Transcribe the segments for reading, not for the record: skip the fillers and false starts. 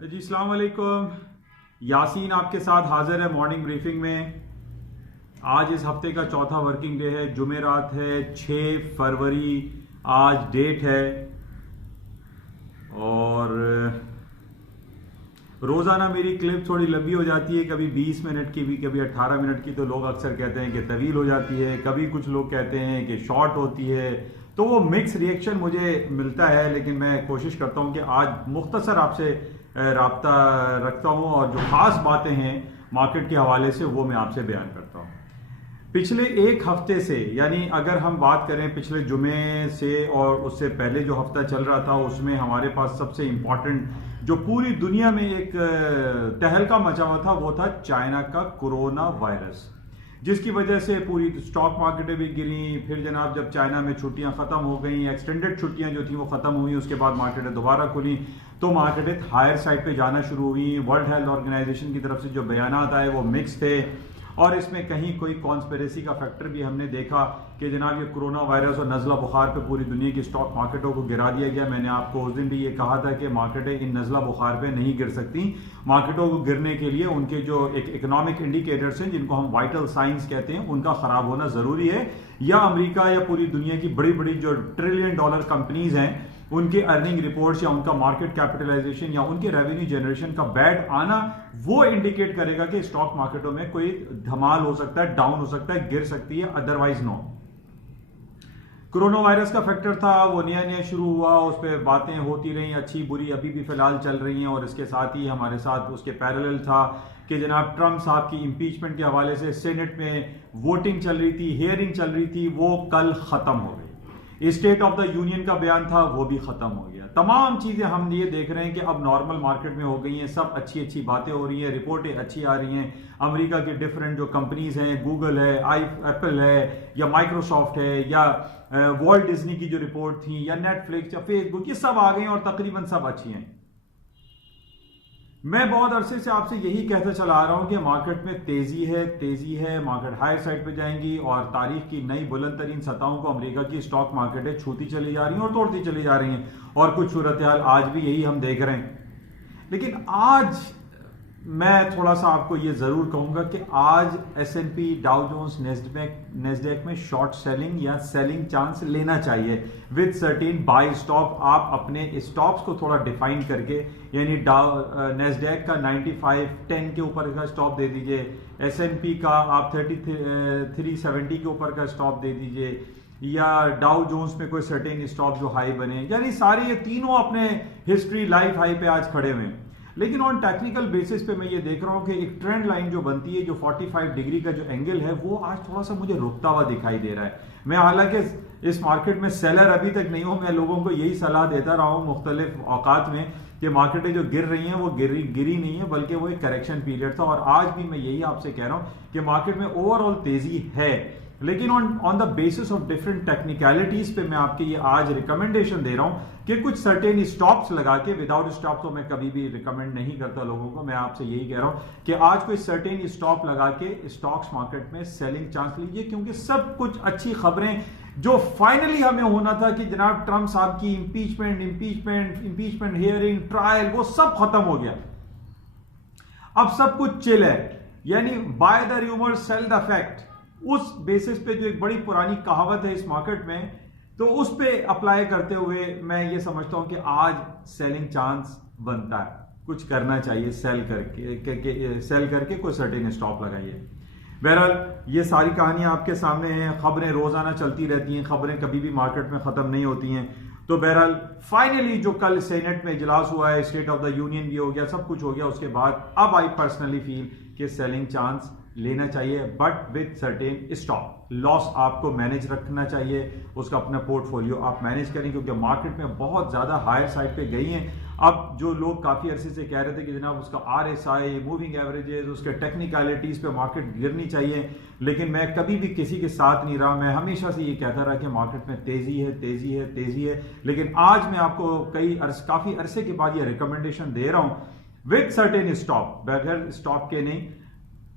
जी अस्सलाम वालेकुम। यासीन आपके साथ हाजिर है मॉर्निंग ब्रीफिंग में। आज इस हफ्ते का चौथा वर्किंग डे है, जुमेरात है, 6 फरवरी आज डेट है। और रोज़ाना मेरी क्लिप थोड़ी लंबी हो जाती है, कभी 20 मिनट की भी, कभी 18 मिनट की। तो लोग अक्सर कहते हैं कि तवील हो जाती है, कभी कुछ लोग कहते हैं कि शॉर्ट होती है। तो वो मिक्स रिएक्शन मुझे मिलता है, लेकिन मैं कोशिश करता हूं कि आज मुख्तसर आपसे राब्ता रखता हूं और जो खास बातें हैं मार्केट के हवाले से वो मैं आपसे बयान करता हूं। पिछले एक हफ्ते से, यानी अगर हम बात करें पिछले जुमे से और उससे पहले जो हफ्ता चल रहा था, उसमें हमारे पास सबसे इंपॉर्टेंट जो पूरी दुनिया में एक तहलका मचा हुआ था वो था चाइना का कोरोना वायरस, जिसकी वजह से पूरी स्टॉक मार्केटें भी गिरी। फिर जनाब जब चाइना में छुट्टियां खत्म हो गई, एक्सटेंडेड छुट्टियां जो थी वो खत्म हुई, उसके बाद मार्केटें दोबारा खुली तो मार्केटें हायर साइड पे जाना शुरू हुई। वर्ल्ड हेल्थ ऑर्गेनाइजेशन की तरफ से जो बयानात आए वो मिक्स थे और इसमें कहीं कोई कॉन्स्पिरेसी का फैक्टर भी हमने देखा कि जनाब ये कोरोना वायरस और नज़ला बुखार पे पूरी दुनिया की स्टॉक मार्केटों को गिरा दिया गया। मैंने आपको उस दिन भी ये कहा था कि मार्केटें इन नज़ला बुखार पे नहीं गिर सकती। मार्केटों को गिरने के लिए उनके जो एक इकोनॉमिक इंडिकेटर्स हैं, जिनको हम वाइटल साइंस कहते हैं, उनका खराब होना जरूरी है, या अमेरिका या पूरी दुनिया की बड़ी बड़ी जो ट्रिलियन डॉलर कंपनीज हैं उनके अर्निंग रिपोर्ट्स या उनका मार्केट कैपिटलाइजेशन या उनके रेवेन्यू जनरेशन का बैड आना वो इंडिकेट करेगा कि स्टॉक मार्केटों में कोई धमाल हो सकता है, डाउन हो सकता है, गिर सकती है, अदरवाइज नो। कोरोना वायरस का फैक्टर था, वो नया नया शुरू हुआ, उस पर बातें होती रही, अच्छी बुरी अभी भी फिलहाल चल रही हैं। और इसके साथ ही हमारे साथ उसके पैरेलल था कि जनाब ट्रंप साहब की इंपीचमेंट के हवाले से सेनेट में वोटिंग चल रही थी, हियरिंग चल रही थी, वो कल खत्म हो गई। स्टेट ऑफ द यूनियन का बयान था वो भी खत्म हो गया। तमाम चीजें हम ये देख रहे हैं कि अब नॉर्मल मार्केट में हो गई हैं, सब अच्छी अच्छी बातें हो रही हैं, रिपोर्टें अच्छी आ रही हैं। अमेरिका की डिफरेंट जो कंपनीज हैं, गूगल है, एप्पल है, या माइक्रोसॉफ्ट है, या वॉल्ट डिज्नी की जो रिपोर्ट थी, या नेटफ्लिक्स या फेसबुक, ये सब आ गई और तकरीबन सब अच्छी हैं। मैं बहुत अरसे से आपसे यही कहता चला आ रहा हूं कि मार्केट में तेजी है, मार्केट हायर साइड पे जाएंगी और तारीख की नई बुलंद तरीन सतहों को अमेरिका की स्टॉक मार्केटें छूती चली जा रही हैं और तोड़ती चली जा रही हैं। और कुछ सूरत हाल आज भी यही हम देख रहे हैं। लेकिन आज मैं थोड़ा सा आपको ये जरूर कहूंगा कि आज S&P, डाउ जोन्स, नेस्डैक में शॉर्ट सेलिंग या सेलिंग चांस लेना चाहिए विद सर्टेन बाय स्टॉप। आप अपने स्टॉप्स को थोड़ा डिफाइन करके, यानी नेस्डैक का 95.10 के ऊपर का स्टॉप दे दीजिए, S&P का आप 3370 के ऊपर का स्टॉप दे दीजिए, या डाउ जोन्स में कोई सर्टेन स्टॉप जो हाई बने, यानी सारे ये तीनों अपने हिस्ट्री लाइफ हाई पे आज खड़े हुए हैं। लेकिन ऑन टेक्निकल बेसिस पे मैं ये देख रहा हूं कि एक ट्रेंड लाइन जो बनती है, जो 45 डिग्री का जो एंगल है, वो आज थोड़ा सा मुझे रुकता हुआ दिखाई दे रहा है। मैं हालांकि इस मार्केट में सेलर अभी तक नहीं हूं, मैं लोगों को यही सलाह देता रहा हूं मुख्तलिफ औकात में कि मार्केटें जो गिर रही हैं वो गिरी नहीं है, बल्कि वो एक करेक्शन पीरियड था। और आज भी मैं यही आपसे कह रहा हूं कि मार्केट में ओवरऑल तेजी है, लेकिन on the basis of different technicalities पे मैं आपके ये आज रिकमेंडेशन दे रहा हूं कि कुछ सर्टेन स्टॉप्स लगा के, विदाउट स्टॉप तो मैं कभी भी रिकमेंड नहीं करता लोगों को। मैं आपसे यही कह रहा हूं कि आज कोई सर्टेन स्टॉप लगा के स्टॉक्स मार्केट में सेलिंग चांस लीजिए, क्योंकि सब कुछ अच्छी खबरें जो फाइनली हमें होना था कि जनाब ट्रंप साहब की इंपीचमेंट हियरिंग, ट्रायल, वो सब खत्म हो गया। अब सब कुछ चिल है, यानी by the rumour cell the fact. उस बेसिस पे जो एक बड़ी पुरानी कहावत है इस मार्केट में, तो उस पे अप्लाई करते हुए मैं ये समझता हूं कि आज सेलिंग चांस बनता है, कुछ करना चाहिए, सेल करके कोई सर्टेन स्टॉप लगाइए। बहरहाल ये सारी कहानियां आपके सामने हैं, खबरें रोजाना चलती रहती हैं, खबरें कभी भी मार्केट में खत्म नहीं होती हैं। तो बहरहाल फाइनली जो कल सेनेट में इजलास हुआ है, स्टेट ऑफ द यूनियन भी हो गया, सब कुछ हो गया, उसके बाद अब आई पर्सनली फील कि सेलिंग चांस लेना चाहिए, but with certain stop. Loss आपको मैनेज रखना चाहिए, उसका अपना पोर्टफोलियो आप मैनेज करें, क्योंकि मार्केट में बहुत ज्यादा हायर साइड पे गई हैं। अब जो लोग काफी अरसे से कह रहे थे कि जनाब उसका RSI, मूविंग एवरेजेस, उसके टेक्निकलिटीज पे मार्केट गिरनी चाहिए, लेकिन मैं कभी भी किसी के साथ नहीं रहा। मैं हमेशा से ये कहता रहा कि मार्केट में तेजी है। लेकिन आज मैं आपको काफी अरसे के बाद ये रिकमेंडेशन दे रहा हूं विद सर्टेन स्टॉप, बगैर स्टॉप के नहीं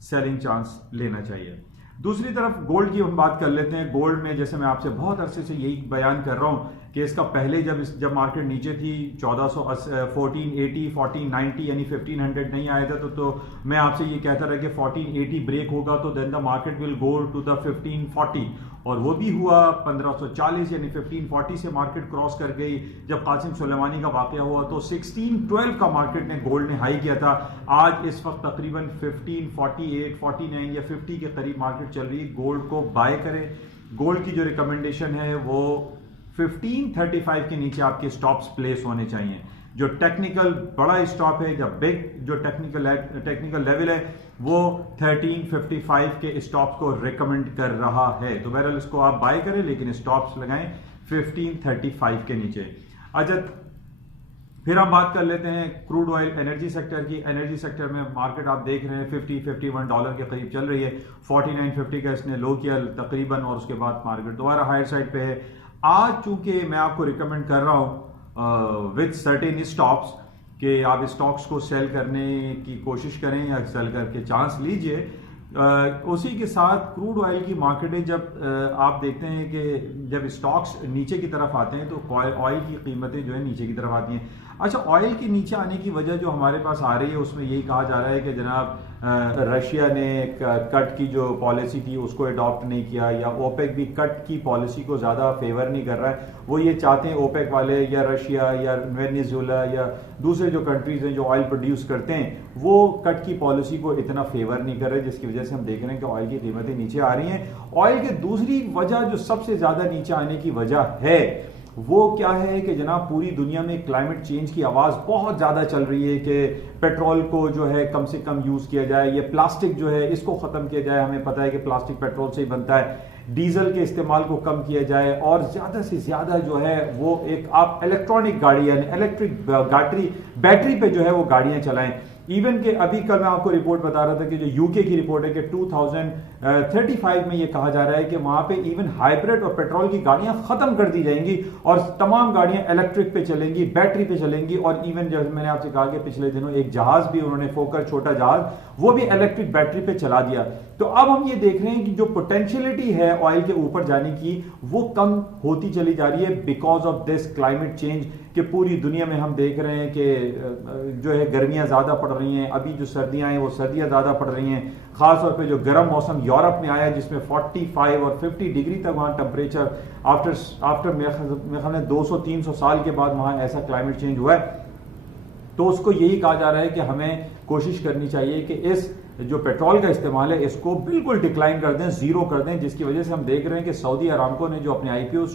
सेलिंग चांस लेना चाहिए। दूसरी तरफ गोल्ड की हम बात कर लेते हैं। गोल्ड में जैसे मैं आपसे बहुत अरसे से यही बयान कर रहा हूं कि इसका पहले जब मार्केट नीचे थी 1480 1490 यानी 1500 नहीं आया था तो मैं आपसे ये कहता रहा कि 1480 ब्रेक होगा तो then the market will go to the 1540, और वो भी हुआ 1540 यानी 1540 से मार्केट क्रॉस कर गई। जब कासिम सुलेमानी का वाकया हुआ तो 1612 का मार्केट ने गोल्ड ने हाई किया था। आज इस वक्त तकरीबन 1548 49 या 50 के करीब मार्केट चल रही है। गोल्ड को बाय करें। गोल्ड की जो रिकमेंडेशन है वो 1535 के नीचे आपके स्टॉप्स प्लेस होने चाहिए। जो टेक्निकल बड़ा स्टॉप है, जब बिग जो टेक्निकल लेवल है वो 1355 के स्टॉप्स को रिकमेंड कर रहा है। तो बहरहाल इसको आप बाय करें लेकिन स्टॉप्स लगाएं 1535 के नीचे। अच्छा, फिर हम बात कर लेते हैं क्रूड ऑयल एनर्जी सेक्टर की। एनर्जी सेक्टर में मार्केट आप देख रहे हैं $50-51 के करीब चल रही है। 4950 का इसने लो किया तकरीबन, और उसके बाद मार्केट दोबारा हायर साइड पे है। आज चूंकि मैं आपको रिकमेंड कर रहा हूं विद सर्टेन स्टॉप्स कि आप स्टॉक्स को सेल करने की कोशिश करें या सेल करके चांस लीजिए। उसी के साथ क्रूड ऑयल की मार्केटें जब आप देखते हैं कि जब स्टॉक्स नीचे की तरफ आते हैं तो ऑयल की कीमतें जो है नीचे की तरफ आती हैं। अच्छा, ऑयल के नीचे आने की वजह जो हमारे पास आ रही है उसमें यही कहा जा रहा है कि जनाब रशिया ने कट की जो पॉलिसी थी उसको अडॉप्ट नहीं किया, या ओपेक भी कट की पॉलिसी को ज़्यादा फेवर नहीं कर रहा है। वो ये चाहते हैं ओपेक वाले या रशिया या वेनेजुएला या दूसरे जो कंट्रीज हैं जो ऑयल प्रोड्यूस करते हैं वो कट की पॉलिसी को इतना फेवर नहीं कर रहे, जिसकी वजह से हम देख रहे हैं कि ऑयल की कीमतें नीचे आ रही हैं। ऑयल की दूसरी वजह जो सबसे ज़्यादा नीचे आने की वजह है वो क्या है कि जनाब पूरी दुनिया में क्लाइमेट चेंज की आवाज बहुत ज्यादा चल रही है कि पेट्रोल को जो है कम से कम यूज किया जाए, ये प्लास्टिक जो है इसको खत्म किया जाए। हमें पता है कि प्लास्टिक पेट्रोल से ही बनता है। डीजल के इस्तेमाल को कम किया जाए और ज्यादा से ज्यादा जो है वो एक आप इलेक्ट्रॉनिक गाड़ी यानी इलेक्ट्रिक बैटरी पे जो है वो गाड़ियां चलाएं। इवन के अभी कल मैं आपको रिपोर्ट बता रहा था कि जो यूके की रिपोर्ट है कि 2035 में ये कहा जा रहा है कि वहां पे इवन हाइब्रिड और पेट्रोल की गाड़ियां खत्म कर दी जाएंगी और तमाम गाड़ियां इलेक्ट्रिक पे चलेंगी, बैटरी पे चलेंगी। और इवन जैसे मैंने आपसे कहा कि पिछले दिनों एक जहाज भी उन्होंने फोकर छोटा जहाज वो भी इलेक्ट्रिक बैटरी पे चला दिया। तो अब हम ये देख रहे हैं कि जो पोटेंशियलिटी है ऑयल के ऊपर जाने की वो कम होती चली जा रही है because of this climate change कि पूरी दुनिया में हम देख रहे हैं कि जो है गर्मियां ज्यादा पड़ रही हैं। अभी जो सर्दियां हैं वो सर्दियां ज्यादा पड़ रही हैं। खासतौर पे जो गर्म मौसम यूरोप में आया जिसमें 45 और 50 डिग्री तक वहां टेम्परेचर आफ्टर मेरे ख्याल में 200-300 साल के बाद वहां ऐसा क्लाइमेट चेंज हुआ है। तो उसको यही कहा जा रहा है कि हमें कोशिश करनी चाहिए कि इस जो पेट्रोल का इस्तेमाल है इसको बिल्कुल डिक्लाइन कर दें, जीरो कर दें, जिसकी वजह से हम देख रहे हैं कि सऊदी अरामको ने जो अपने आईपीओ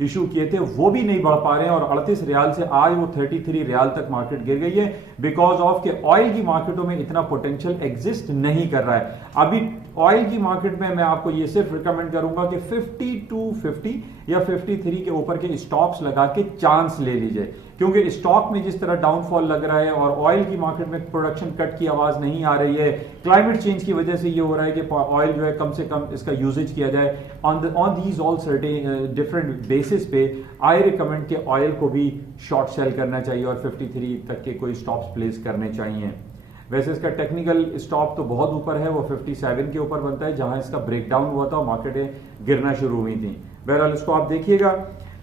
इशू किए थे वो भी नहीं बढ़ पा रहे हैं और 38 रियाल से आज वो 33 रियाल तक मार्केट गिर गई है बिकॉज ऑफ के ऑयल की मार्केटों में इतना पोटेंशियल एग्जिस्ट नहीं कर रहा है। अभी ऑयल की मार्केट में मैं आपको ये सिर्फ रिकमेंड करूंगा कि 52-50 या 53 के ऊपर के स्टॉप्स लगा के चांस ले लीजिए, क्योंकि स्टॉक में जिस तरह डाउनफॉल लग रहा है और ऑयल की मार्केट में प्रोडक्शन कट की आवाज नहीं आ रही है, क्लाइमेट चेंज की वजह से ये हो रहा है कि ऑयल जो है कम से कम इसका यूजेज किया जाए। On these all certain different basis पे आई रिकमेंड के ऑयल को भी शॉर्ट सेल करना चाहिए और 53 तक के कोई स्टॉप्स प्लेस करने चाहिए। वैसे इसका टेक्निकल स्टॉप तो बहुत ऊपर है, वो 57 के ऊपर बनता है जहां इसका ब्रेकडाउन हुआ था और मार्केटें गिरना शुरू हुई थी। बहरहाल इसको आप देखिएगा।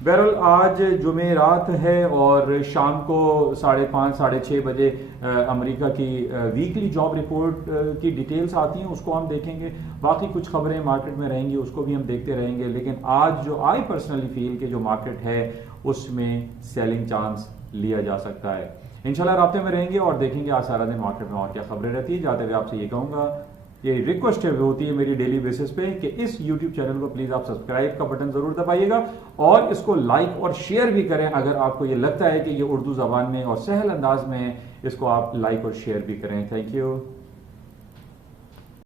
बहरहाल आज जुमेरात है और शाम को 5:30-6:30 बजे अमेरिका की वीकली जॉब रिपोर्ट की डिटेल्स आती हैं, उसको हम देखेंगे। बाकी कुछ खबरें मार्केट में रहेंगी उसको भी हम देखते रहेंगे, लेकिन आज जो आई पर्सनली फील के जो मार्केट है उसमें सेलिंग चांस लिया जा सकता है। इंशाल्लाह राब्ते में रहेंगे और देखेंगे आज सारा दिन मार्केट में और क्या खबरें रहती है। जाते हुए आपसे ये कहूंगा, ये रिक्वेस्ट होती है मेरी डेली बेसिस पे कि इस YouTube चैनल को प्लीज आप सब्सक्राइब का बटन जरूर दबाइएगा और इसको लाइक और शेयर भी करें। अगर आपको ये लगता है कि ये उर्दू जबान में और सहल अंदाज में है, इसको आप लाइक और शेयर भी करें। Thank you.